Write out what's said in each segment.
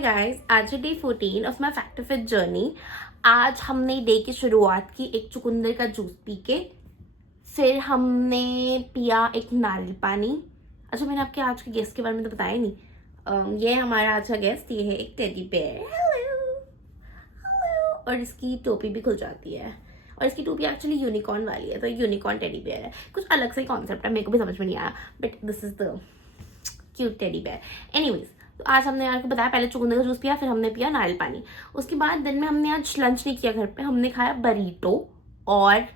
Guys, आज है day 14 of my fact fit journey. आज हमने डे की शुरुआत की एक चुकंदर का जूस पी के। फिर हमने पिया एक नारियल पानी। अच्छा, मैंने आपके आज के गेस्ट के बारे में तो बताया नहीं। ये हमारा आज का गेस्ट, ये है एक टेडी बेयर। Hello hello. और इसकी टोपी भी खुल जाती है, और इसकी टोपी एक्चुअली यूनिकॉर्न वाली है, तो यूनिकॉर्न टेडी बेयर है। कुछ अलग से कॉन्सेप्ट है, मेरे को भी समझ में नहीं आया, but this is the cute teddy bear. Anyways, तो आज हमने आपको बताया, पहले चुकंदर का जूस पिया, फिर हमने पिया नारियल पानी। उसके बाद दिन में हमने आज लंच नहीं किया घर पे, हमने खाया बरीटो और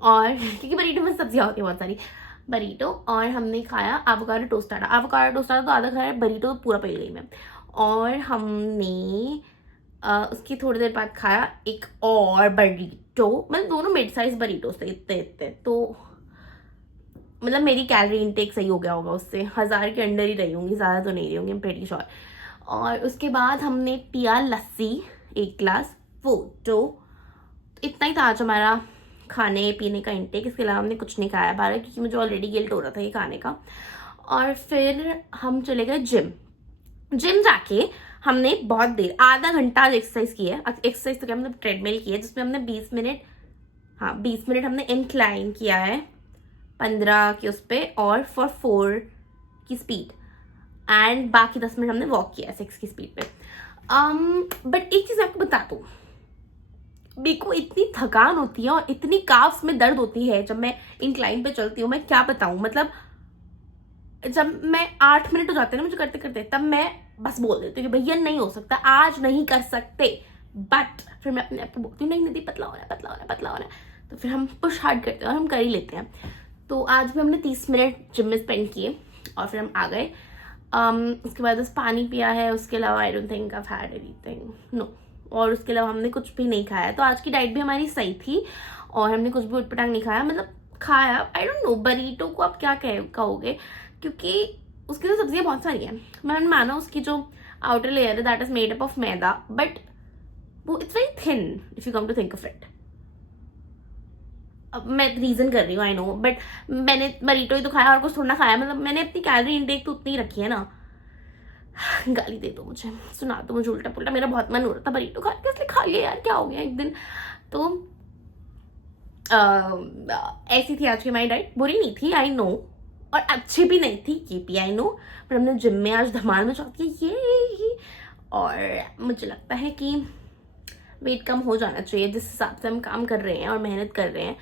क्योंकि बरीटो में सब्जियां होती है बहुत सारी, बरीटो। और हमने खाया एवोकाडो टोस्टाडा। एवोकाडो टोस्टाडा तो आधा खाया, बरीटो तो पूरा पी गई मैं। और हमने उसकी थोड़ी देर बाद खाया एक और बरीटो। मतलब दोनों मिड साइज बरीटोस थे, इतने इतने। तो मतलब मेरी कैलोरी इनटेक सही हो गया होगा, उससे 1000 के अंडर ही रही होंगी, ज़्यादा तो नहीं रही होंगी, प्रेटी श्योर। और उसके बाद हमने पिया लस्सी 1 ग्लास, वो तो इतना ही था आज हमारा खाने पीने का इनटेक। इसके अलावा हमने कुछ नहीं खाया बाहर, क्योंकि मुझे ऑलरेडी गिल्ट हो रहा था ये खाने का। और फिर हम चले गए जिम जाके हमने बहुत देर, आधा घंटा आज एक्सरसाइज की है। एक्सरसाइज तो क्या, मतलब ट्रेडमिल की है, जिसमें हमने 20 मिनट हमने इंक्लाइन किया है 15 की उस पर, और फॉर 4 की स्पीड, एंड बाकी 10 मिनट हमने वॉक किया 6 की स्पीड पे। बट एक चीज आपको बता दूं, मेरे को इतनी थकान होती है और इतनी काफ्स में दर्द होती है जब मैं इंक्लाइन पे चलती हूँ, मैं क्या बताऊं। मतलब जब मैं 8 मिनट हो जाते हैं ना मुझे करते करते, तब मैं बस बोल देती हूँ कि भैया नहीं हो सकता, आज नहीं कर सकते। बट फिर मैं अपने आप को बोलती हूँ नहीं निधि, पतला होना है, पतला होना है, पतला होना है। तो फिर हम पुश हार्ड करते हैं और हम कर ही लेते हैं। तो आज भी हमने 30 मिनट जिम में स्पेंड किए और फिर हम आ गए। उसके बाद बस पानी पिया है, उसके अलावा I don't think I had anything, no. और उसके अलावा हमने कुछ भी नहीं खाया। तो आज की डाइट भी हमारी सही थी और हमने कुछ भी उटपटांग नहीं खाया। मतलब खाया, आई डोंट नो, बरीटो को आप क्या कहोगे, क्योंकि उसकी तो सब्जियां बहुत सारी हैं। मैंने माना उसकी जो आउटर लेयर है that is made up of maida, but वो it's very thin if you come to think of it. अब मैं रीजन कर रही हूँ, आई नो, बट मैंने बरीटो ही तो खाया और कुछ थोड़ा ना खाया। मतलब मैंने अपनी कैलोरी इनटेक तो उतनी ही रखी है ना। गाली दे दो मुझे, सुना दो मुझे उल्टा पुल्टा, मेरा बहुत मन हो रहा था बरीटो खा के, इसलिए खा लिया यार, क्या हो गया एक दिन। तो ऐसी थी आज की हमारी डाइट। बुरी नहीं थी, आई नो, और अच्छी भी नहीं थी, ये भी आई नो, पर हमने जिम में आज धमाल मचा दी ये। और मुझे लगता है कि वेट कम हो जाना चाहिए, जिस हिसाब से हम काम कर रहे हैं और मेहनत कर रहे हैं,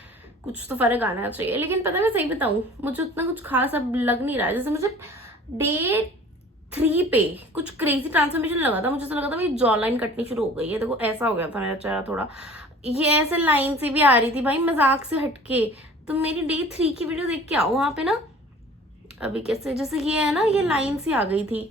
कुछ तो फर्क आना चाहिए। लेकिन पता है, मैं सही बताऊं, मुझे उतना कुछ खास अब लग नहीं रहा है। जैसे मुझे डे 3 पे कुछ क्रेजी ट्रांसफॉर्मेशन लगा था, मुझे ऐसा लगा था मेरी जॉ लाइन कटनी शुरू हो गई है। देखो ऐसा हो गया था मेरा चेहरा, थोड़ा ये ऐसे लाइन से भी आ रही थी भाई, मजाक से हटके। तो मेरी डे 3 की वीडियो देख के आओ, वहां पे ना अभी कैसे, जैसे ये है ना, ये लाइन सी आ गई थी।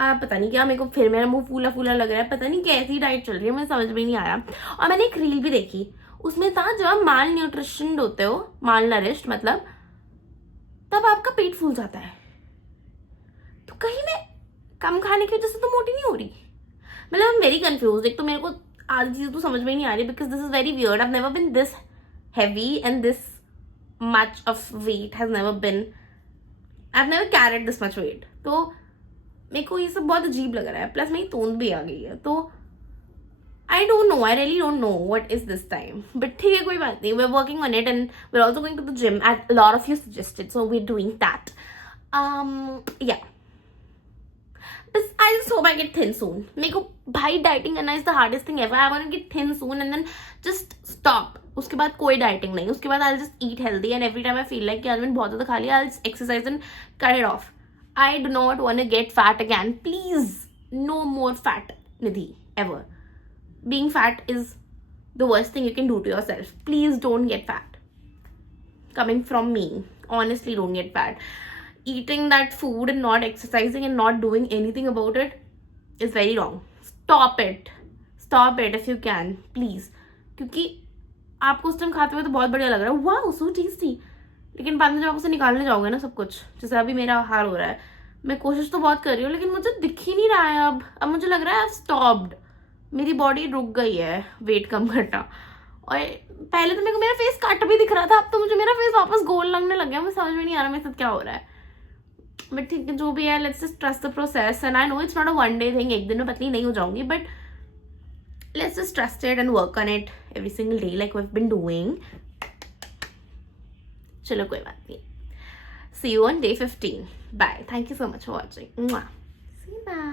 पता नहीं क्या, मेरे को फिर मेरा मुंह फूला फूला लग रहा है, पता नहीं कैसी डाइट चल रही है, मुझे समझ में नहीं आ रहा। और मैंने एक रील भी देखी, उसमें था जब आप माल न्यूट्रिशन होते हो, माल नरिश्ड मतलब, तब आपका पेट फूल जाता है। तो कहीं मैं कम खाने की वजह से तो मोटी नहीं हो रही। मतलब आई एम वेरी कंफ्यूज। एक तो मेरे को आधी चीज तो समझ में ही नहीं आ रही, because this is very weird. I have never been this heavy and this much of weight has never been, I have never carried this much weight. तो मेरे को ये सब बहुत अजीब लग रहा है, प्लस मेरी तोंद भी आ गई है। तो I don't know, I really don't know what is this time, but ठीक है, कोई बात नहीं, we are working on it and we are also going to the gym at lot of you suggested, so we are doing that. Yeah I just hope I get thin soon. मेरे को भाई dieting करना is the hardest thing ever. I want to get thin soon and then just stop. उसके बाद कोई dieting नहीं, उसके बाद I just eat healthy and every time I feel like कि आज मैंने बहुत ज्यादा खा लिया, I just exercise and cut it off. I do not want to get fat again. Please, no more fat, Nidhi, ever. Being fat is the worst thing you can do to yourself. Please don't get fat. Coming from me, honestly, don't get fat. Eating that food and not exercising and not doing anything about it is very wrong. Stop it. Stop it if you can, please. क्योंकि आपको उस time खाते हुए तो बहुत बढ़िया लग रहा है, वाह सो टेस्टी, लेकिन बाद में जब आप उसे निकालने जाओगे ना सब कुछ, जैसे अभी मेरा हाल हो रहा है, मैं कोशिश तो बहुत कर रही हूँ लेकिन मुझे दिख ही नहीं रहा है। अब मुझे लग रहा है आई स्टॉप्ड, मेरी बॉडी रुक गई है वेट कम करना। और पहले तो मेरे को मेरा फेस कट भी दिख रहा था, अब तो मुझे मेरा फेस वापस गोल लगने लग गया। मुझे समझ में नहीं आ रहा मेरे साथ क्या हो रहा है। बट ठीक है, जो भी है, let's just trust the process. And I know it's not a one day thing, एक दिन में पतली नहीं हो जाऊंगी, but let's just trust it and work on it every single day like we've been doing. चलो कोई बात नहीं. See you on day 15. Bye. Thank you so much for watching. Mwah. See you. Bye.